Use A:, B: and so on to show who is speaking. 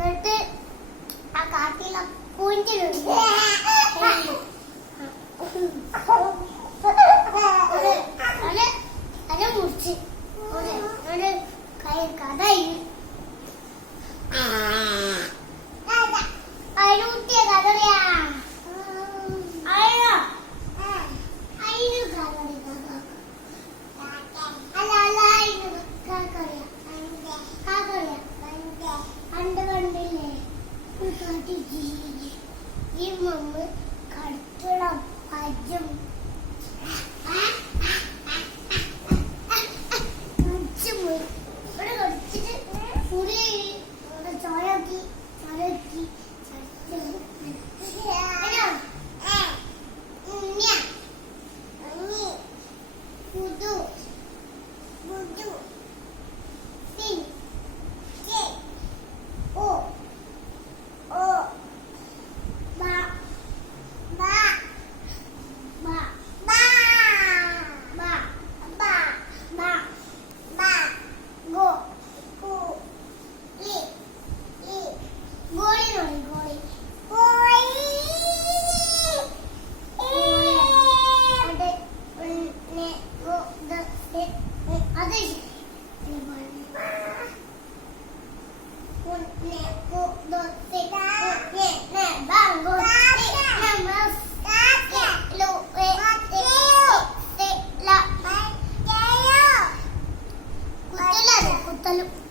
A: എന്നിട്ട് ആ കാട്ടിലെ പൂഞ്ചിലുണ്ട് 给妈妈 Hasta.